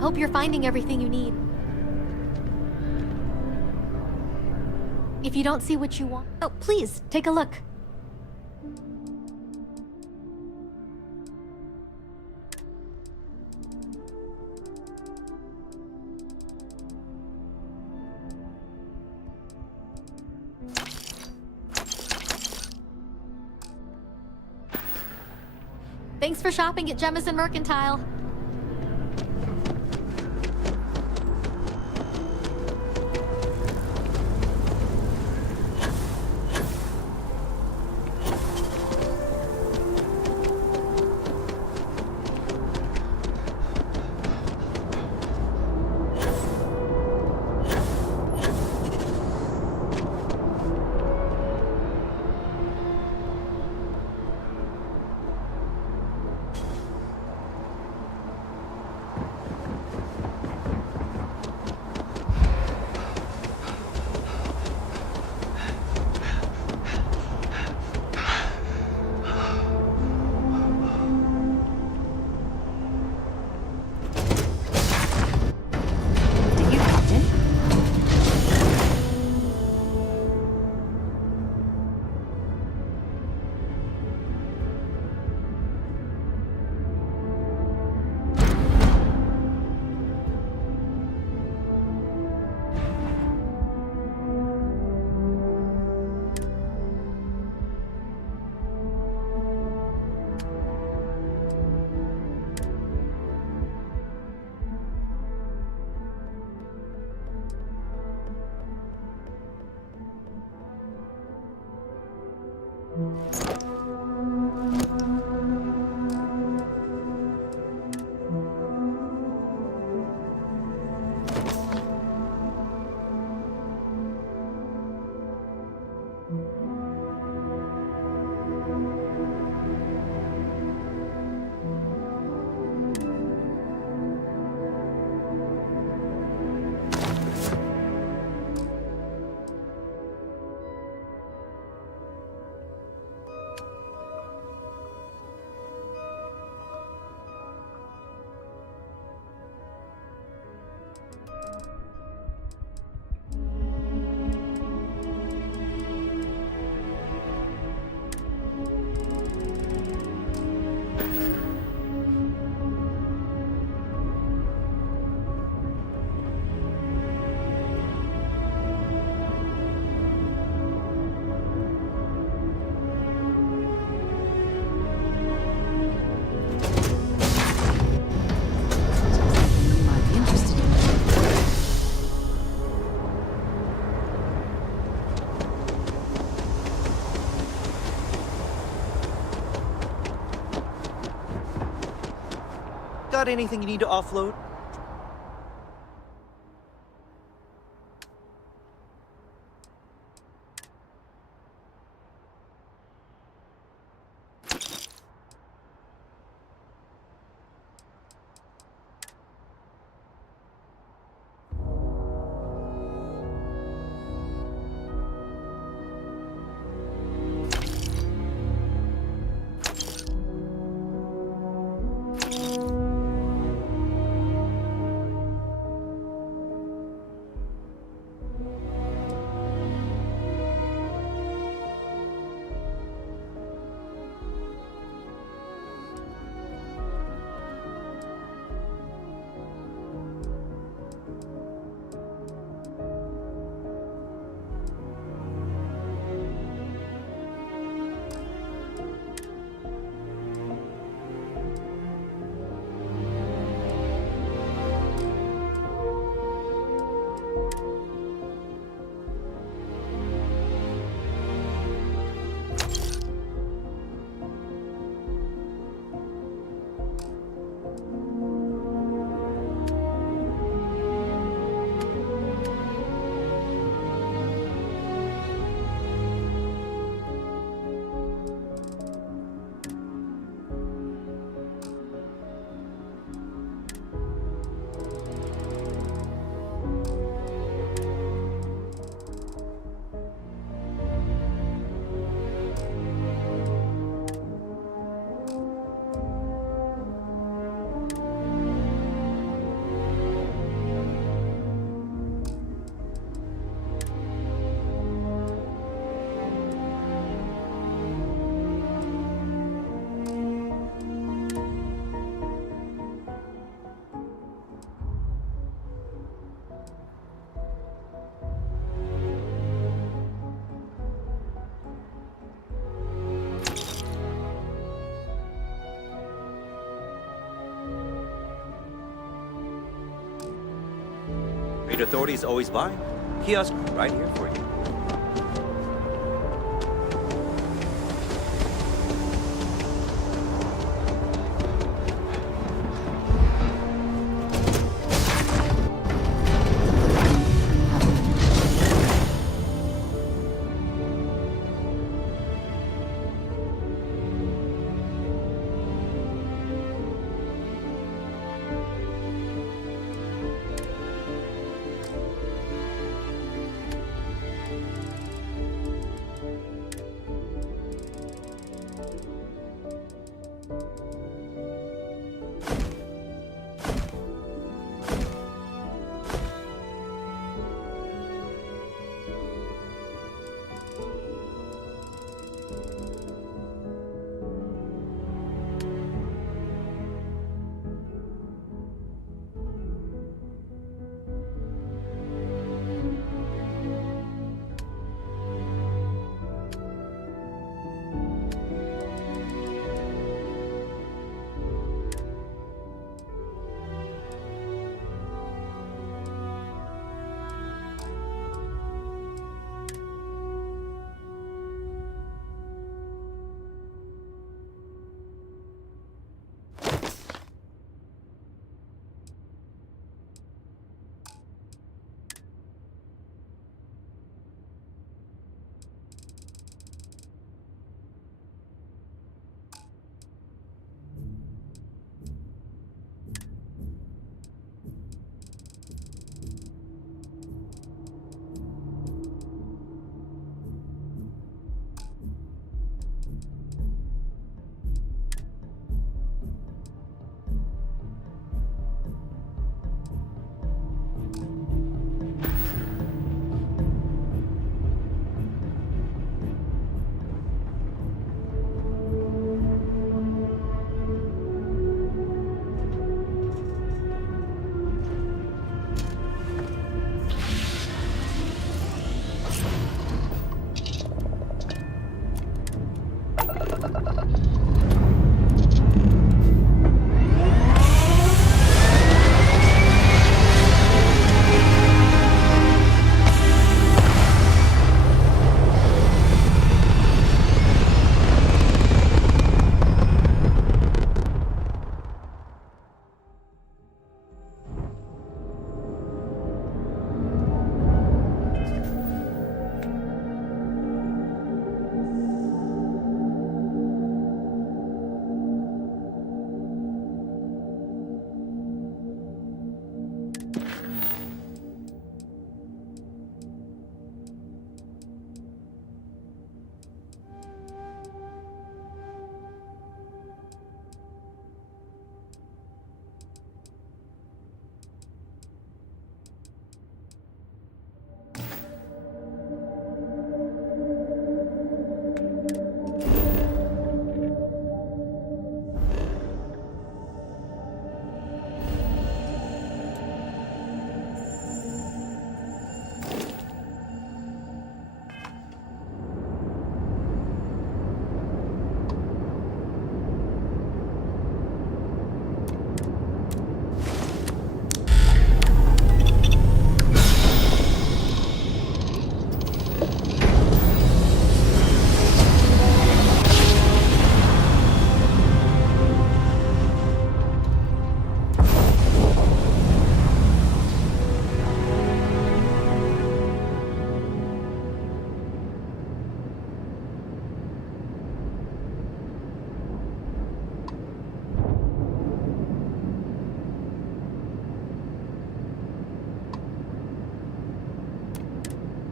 Hope you're finding everything you need. If you don't see what you want... Oh, please, take a look. Thanks for shopping at Jemison Mercantile. Got anything you need to offload? Great authorities always buy. Kiosk right here for you.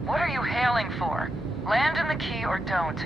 What are you hailing for? Land in the key or don't.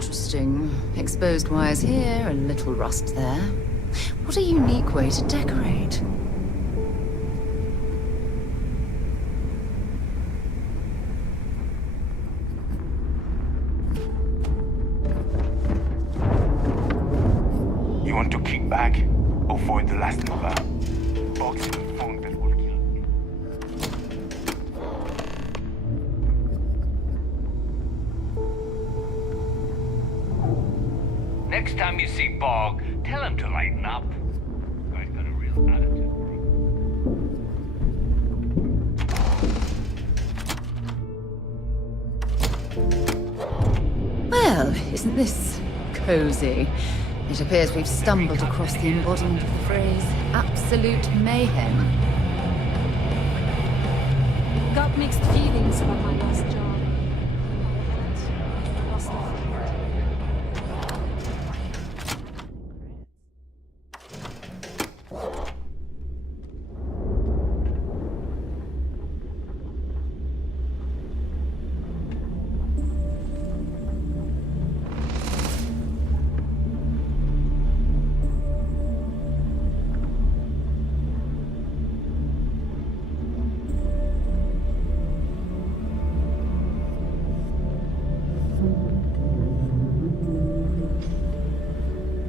Interesting. Exposed wires here, a little rust there. What a unique way to decorate. You want to kick back? Avoid the last Nova. Box the funk that will kill you. Next time you see Bog, tell him to lighten up. Guy's got a real attitude for him. Well, isn't this cozy? It appears we've stumbled across the embodiment of the phrase absolute mayhem. Got mixed feelings about my last job. Lost a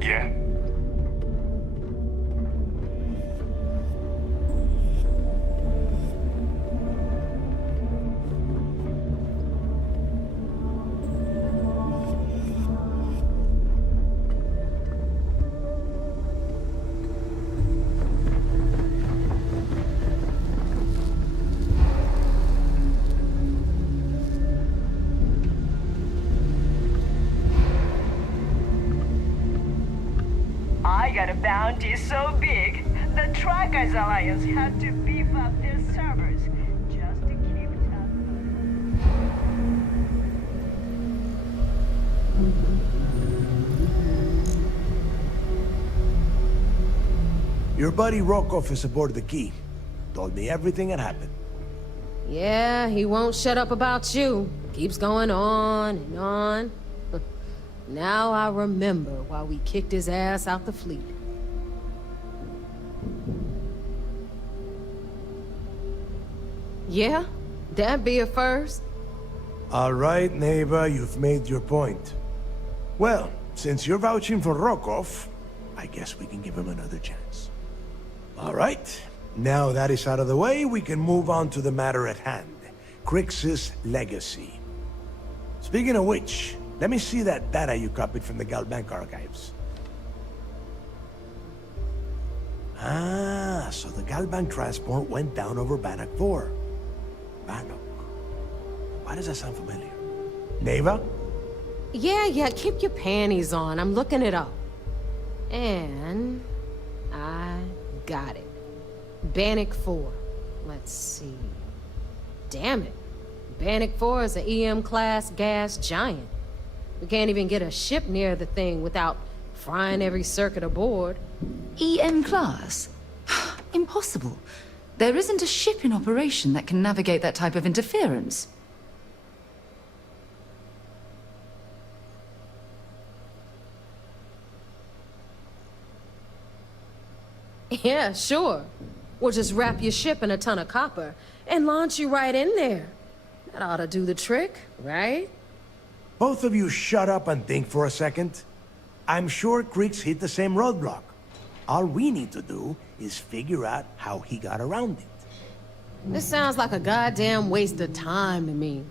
Yeah? I got a bounty so big, the Trackers Alliance had to beef up their servers just to keep Your buddy Rokov is aboard the Key. Told me everything that happened. Yeah, he won't shut up about you. Keeps going on and on. Now I remember why we kicked his ass out the fleet. Yeah, that'd be a first. All right, neighbor, you've made your point. Well, since you're vouching for Rokov, I guess we can give him another chance. All right, now that is out of the way, we can move on to the matter at hand. Crix's legacy. Speaking of which, let me see that data you copied from the Galbank archives. Ah, so the Galbank transport went down over Bannock 4. Bannock. Why does that sound familiar? Neva? Yeah, keep your panties on. I'm looking it up. And I got it. Bannock 4. Let's see. Damn it. Bannock 4 is an EM-class gas giant. We can't even get a ship near the thing without frying every circuit aboard. EM class? Impossible. There isn't a ship in operation that can navigate that type of interference. Yeah, sure. We'll just wrap your ship in a ton of copper and launch you right in there. That ought to do the trick, right? Both of you shut up and think for a second. I'm sure Creeks hit the same roadblock. All we need to do is figure out how he got around it. This sounds like a goddamn waste of time to me.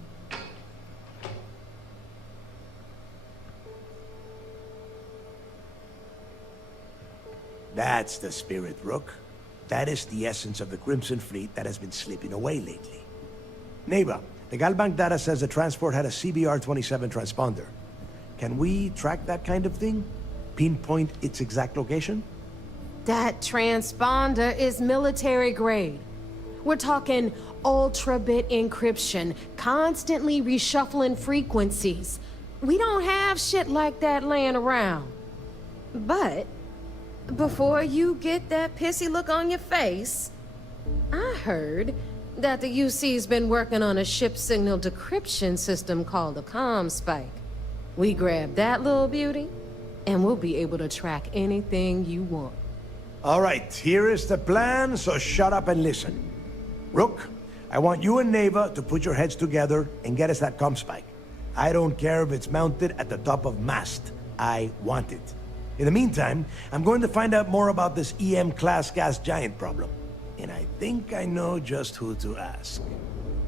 That's the spirit, Rook. That is the essence of the Crimson Fleet that has been slipping away lately. Neighbor, the Galbank data says the transport had a CBR-27 transponder. Can we track that kind of thing? Pinpoint its exact location? That transponder is military grade. We're talking ultra-bit encryption, constantly reshuffling frequencies. We don't have shit like that laying around. But before you get that pissy look on your face, I heard that the UC's been working on a ship signal decryption system called a comm spike. We grab that little beauty, and we'll be able to track anything you want. All right, here is the plan, so shut up and listen. Rook, I want you and Neva to put your heads together and get us that comm spike. I don't care if it's mounted at the top of mast. I want it. In the meantime, I'm going to find out more about this EM-class gas giant problem. And I think I know just who to ask.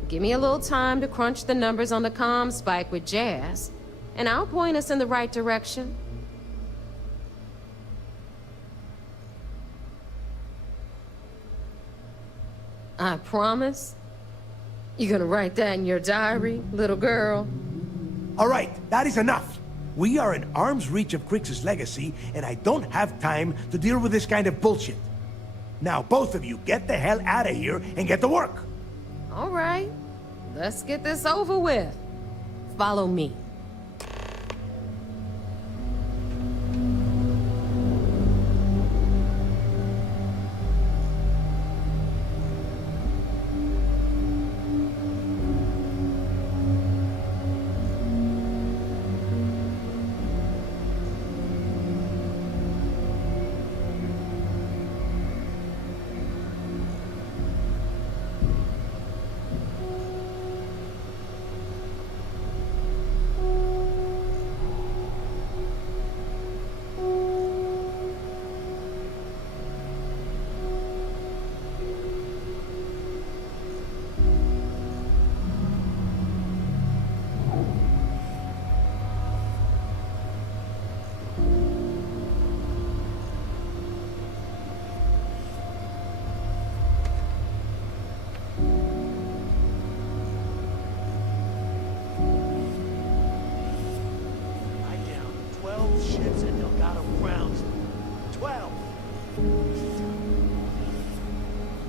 Give me a little time to crunch the numbers on the comm spike with Jazz, and I'll point us in the right direction. I promise. You gonna write that in your diary, little girl? All right, that is enough. We are in arm's reach of Crix's legacy, and I don't have time to deal with this kind of bullshit. Now, both of you, get the hell out of here and get to work. All right, let's get this over with. Follow me.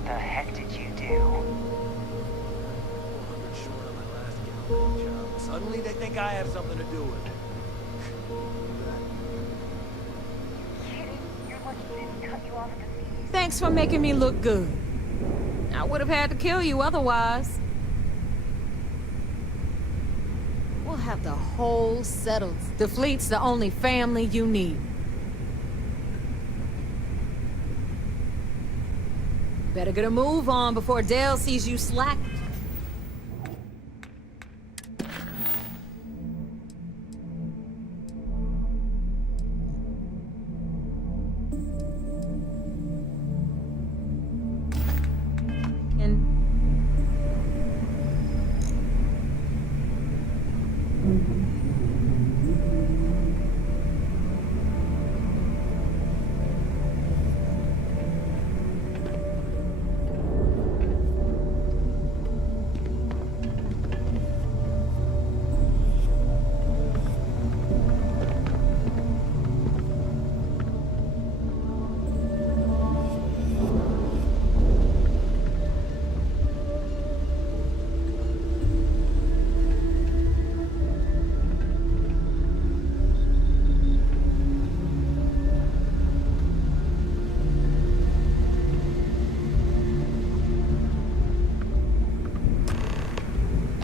The heck did you do? Suddenly they think I have something to do with it. You're lucky he didn't cut you off at the knees. Thanks for making me look good. I would have had to kill you otherwise. We'll have the whole settled. The fleet's the only family you need. Better get a move on before Dale sees you slack.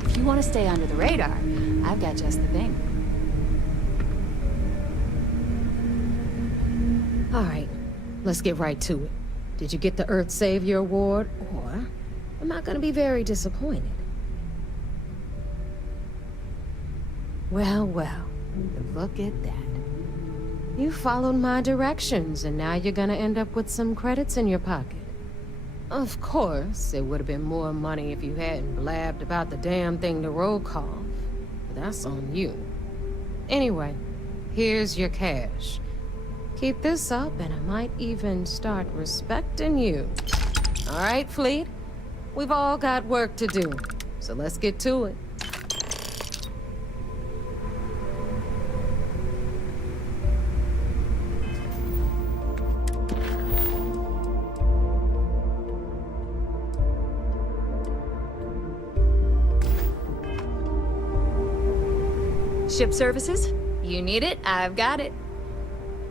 If you want to stay under the radar, I've got just the thing. All right, let's get right to it. Did you get the Earth Savior Award, or am I gonna be very disappointed? Well, well, look at that. You followed my directions, and now you're gonna end up with some credits in your pocket. Of course, it would have been more money if you hadn't blabbed about the damn thing to roll call. But that's on you. Anyway, here's your cash. Keep this up, and I might even start respecting you. All right, Fleet? We've all got work to do, so let's get to it. Ship services? You need it, I've got it.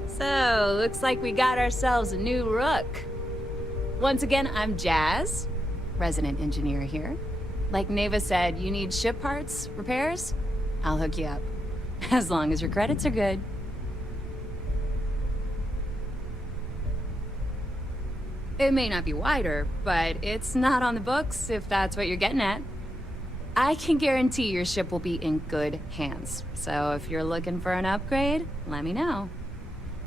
So, looks like we got ourselves a new rook. Once again, I'm Jazz, resident engineer here. Like Neva said, you need ship parts, repairs? I'll hook you up. As long as your credits are good. It may not be wider, but it's not on the books, if that's what you're getting at. I can guarantee your ship will be in good hands. So if you're looking for an upgrade, let me know.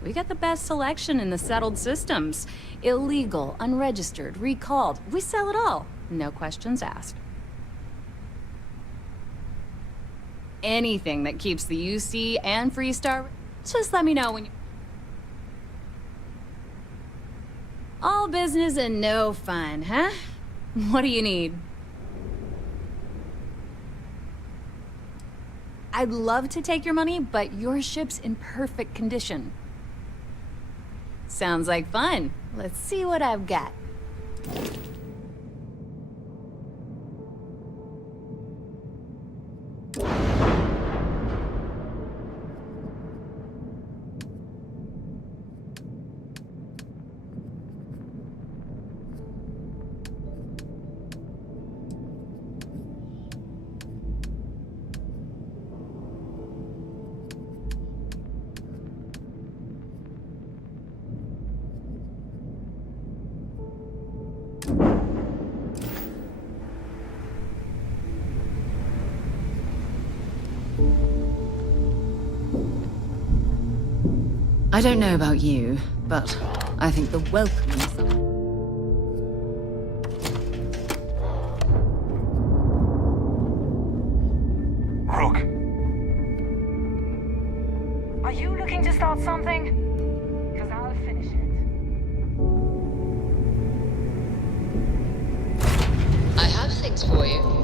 We got the best selection in the settled systems. Illegal, unregistered, recalled. We sell it all. No questions asked. Anything that keeps the UC and Freestar, just let me know when you... All business and no fun, huh? What do you need? I'd love to take your money, but your ship's in perfect condition. Sounds like fun. Let's see what I've got. I don't know about you, but I think the welcome is... Rook, Are you looking to start something? Because I'll finish it. I have things for you.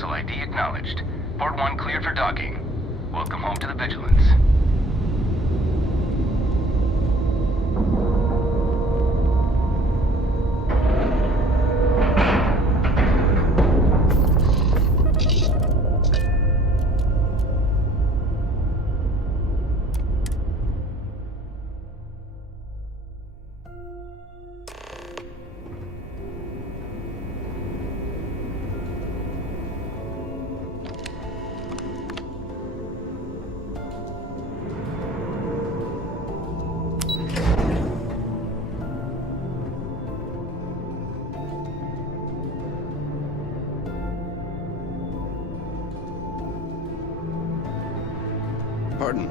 vessel ID acknowledged. Port 1 cleared for docking. Welcome home to the Vigilance. Pardon.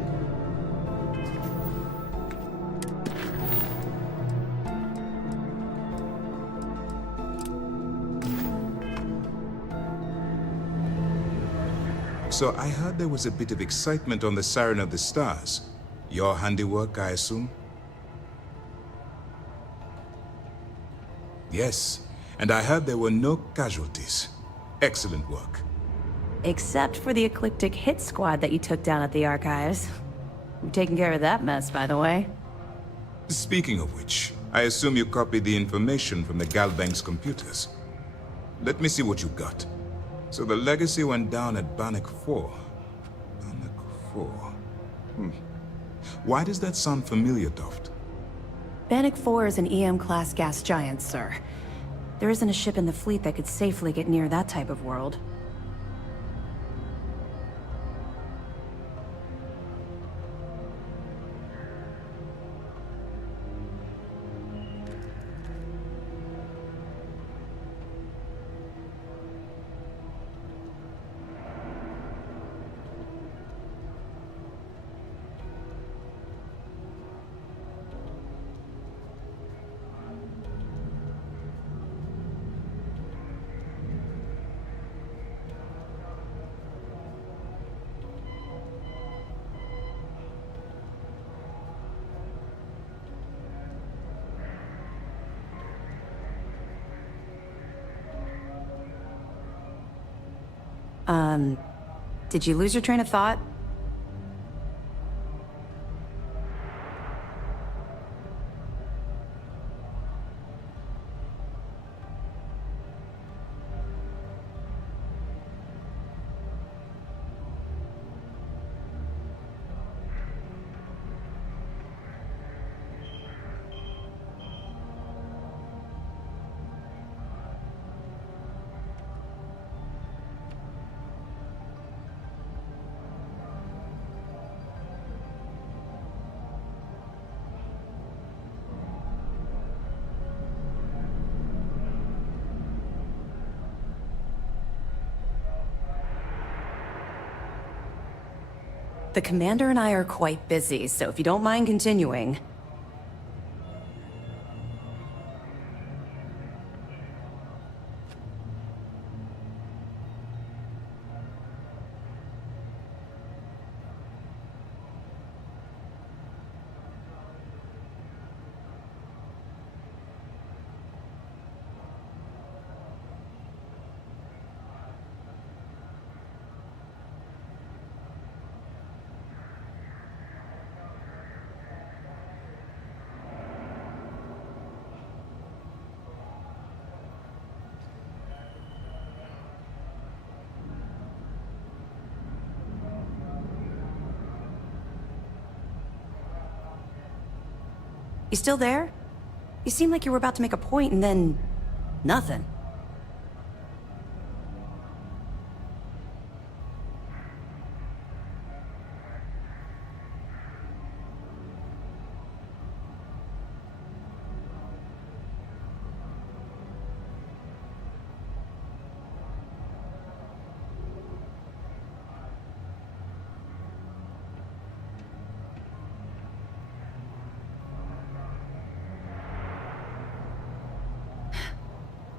So I heard there was a bit of excitement on the Siren of the Stars. Your handiwork, I assume? Yes, and I heard there were no casualties. Excellent work. Except for the eclectic hit squad that you took down at the archives. I'm taking care of that mess, by the way. Speaking of which, I assume you copied the information from the Galbank's computers. Let me see what you got. So the legacy went down at Bannock 4. Bannock 4. Why does that sound familiar, Toft? Bannock 4 is an EM-class gas giant, sir. There isn't a ship in the fleet that could safely get near that type of world. Did you lose your train of thought? The commander and I are quite busy, so if you don't mind continuing. You still there? You seemed like you were about to make a point and then... nothing.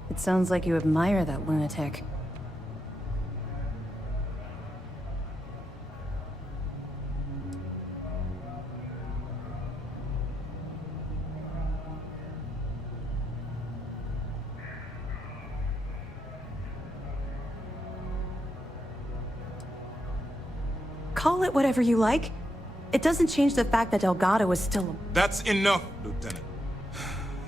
It sounds like you admire that lunatic. Call it whatever you like. It doesn't change the fact that Delgado is still... That's enough, Lieutenant.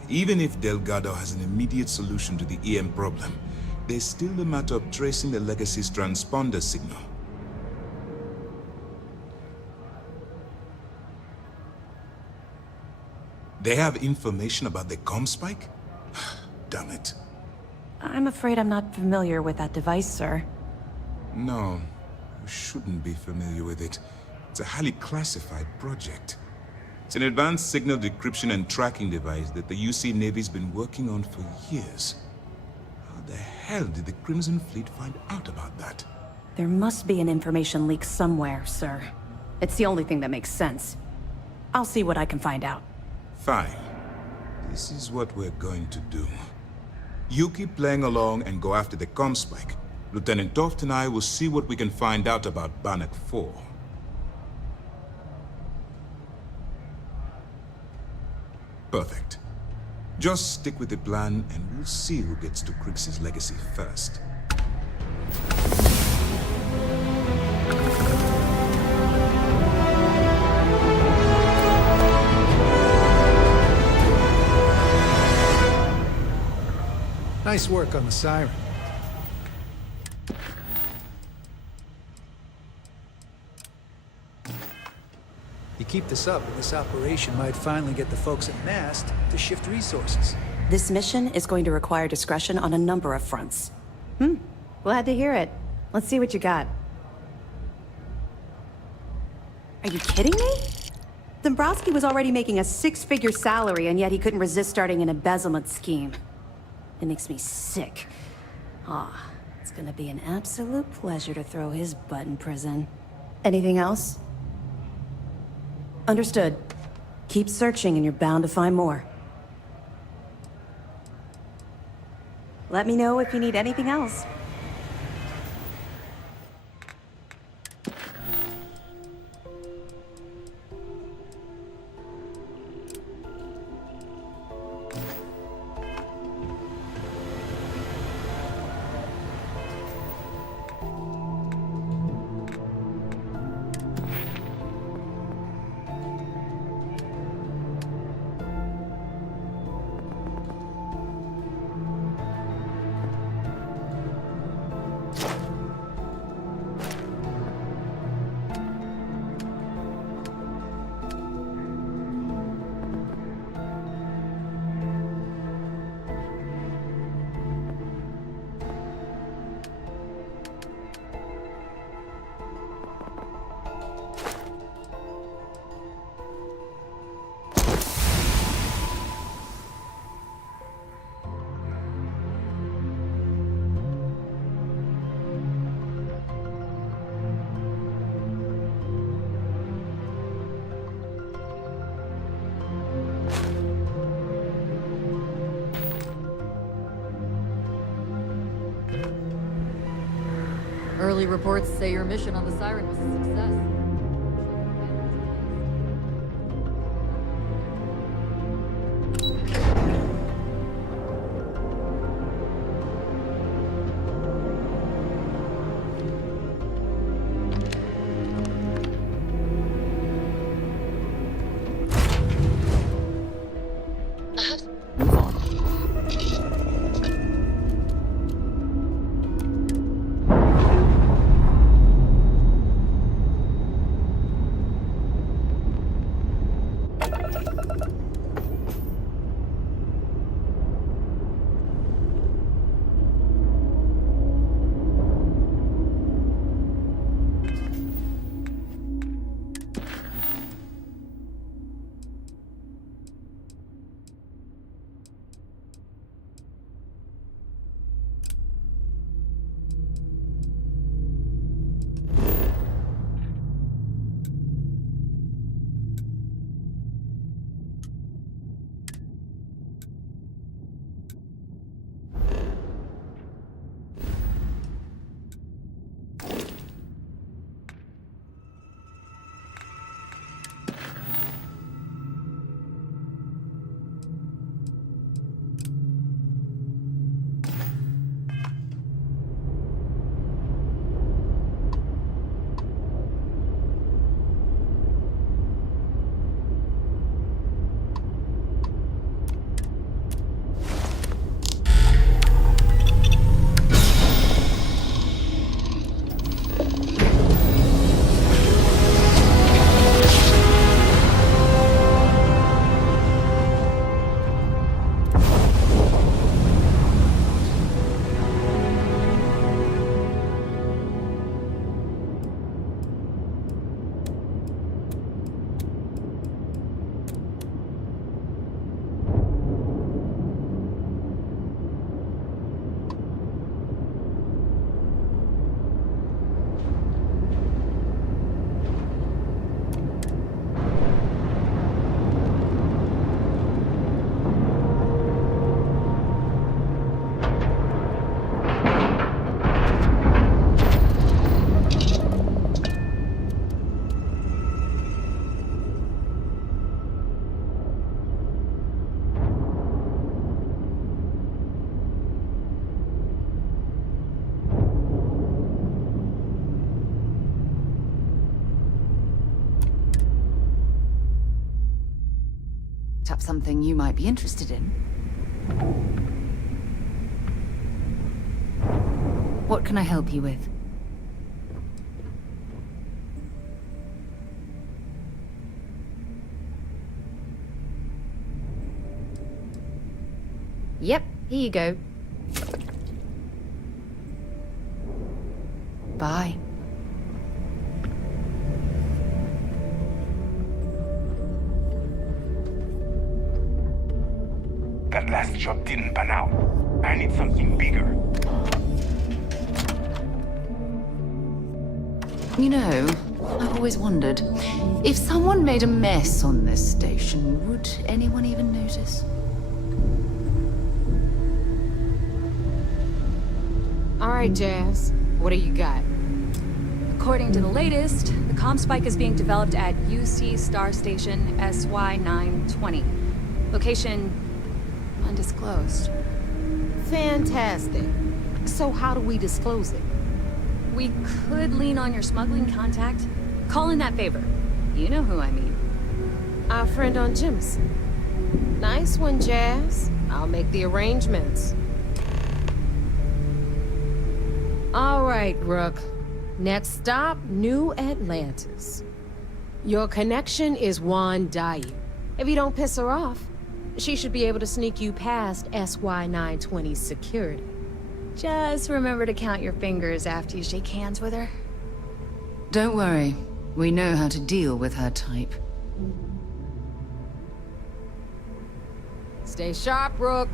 Even if Delgado has an immediate solution to the EM problem, there's still the matter of tracing the Legacy's transponder signal. They have information about the comm spike? Damn it. I'm afraid I'm not familiar with that device, sir. No, you shouldn't be familiar with it. It's a highly classified project. It's an advanced signal decryption and tracking device that the UC Navy's been working on for years. How the hell did the Crimson Fleet find out about that? There must be an information leak somewhere, sir. It's the only thing that makes sense. I'll see what I can find out. Fine. This is what we're going to do. You keep playing along and go after the comm spike. Lieutenant Toft and I will see what we can find out about Bannock 4. Perfect. Just stick with the plan, and we'll see who gets to Crix's legacy first. Nice work on the siren. You keep this up, and this operation might finally get the folks at NAST to shift resources. This mission is going to require discretion on a number of fronts. Glad to hear it. Let's see what you got. Are you kidding me? Dombrowski was already making a six-figure salary, and yet he couldn't resist starting an embezzlement scheme. It makes me sick. It's gonna be an absolute pleasure to throw his butt in prison. Anything else? Understood. Keep searching and you're bound to find more. Let me know if you need anything else. Early reports say your mission on the Siren was a success. Perhaps something you might be interested in. What can I help you with? Yep, here you go. Bye. That last job didn't pan out. I need something bigger. You know, I've always wondered, if someone made a mess on this station, would anyone even notice? All right, Jazz. What do you got? According to the latest, the comm spike is being developed at UC Star Station SY-920. Location undisclosed. Fantastic. So how do we disclose it? We could lean on your smuggling contact. Call in that favor. You know who I mean. Our friend on Jimson. Nice one, Jazz. I'll make the arrangements. All right, Rook. Next stop, New Atlantis. Your connection is Juan Dayu. If you don't piss her off, she should be able to sneak you past SY-920's security. Just remember to count your fingers after you shake hands with her. Don't worry. We know how to deal with her type. Stay sharp, Rook.